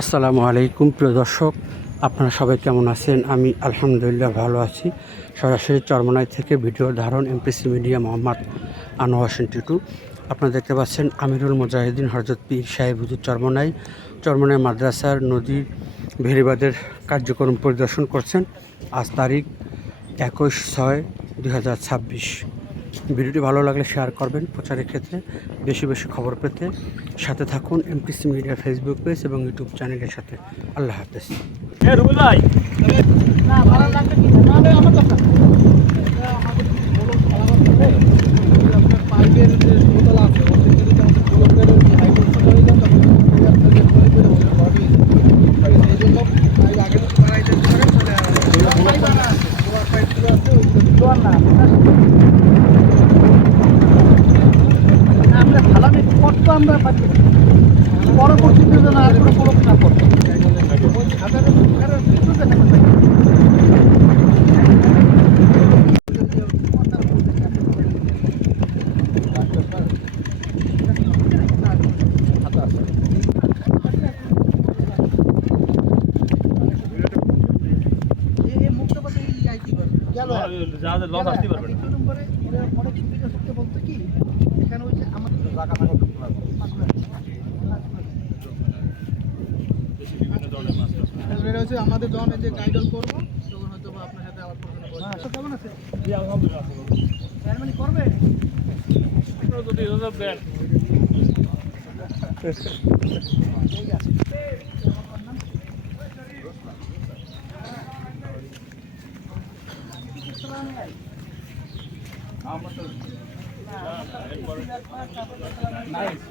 আসসালামু আলাইকুম প্রিয় দর্শক, আপনারা সবাই কেমন আছেন? আমি আলহামদুলিল্লাহ ভালো আছি। সরাসরি চরমনাই থেকে ভিডিও ধারণ এমপিসি মিডিয়া মোহাম্মদ আনোয়ার হোসেন টিটু। আপনারা দেখতে পাচ্ছেন আমিরুল মুজাহিদিন হযরত পীর সাহেব হুজুর চরমনাই মাদ্রাসার নদীর ভেরিবাদের কার্যক্রম পরিদর্শন করছেন। আজ তারিখ 21/6/2026। ভিডিওটি ভালো লাগলে শেয়ার করবেন। প্রচারের ক্ষেত্রে বেশি বেশি খবর পেতে সাথে থাকুন এমপিসি মিডিয়া ফেসবুক পেজ এবং ইউটিউব চ্যানেলের সাথে। আল্লাহ হাফেজ। আমরা পরবর্তীতে যেন আর কোনো ব্লক না করে ওই হাজারের কিন্তু দেখা অনেক সুবিধা সুবিধা বলতে কি এখানে ওই যে আমাদের জায়গা থাকা এটা হচ্ছে আমাদের যখন যে গাইডল করবো তখন হয়তো বা আপনার সাথে আবার কেমন আছে মানে করবে নাইস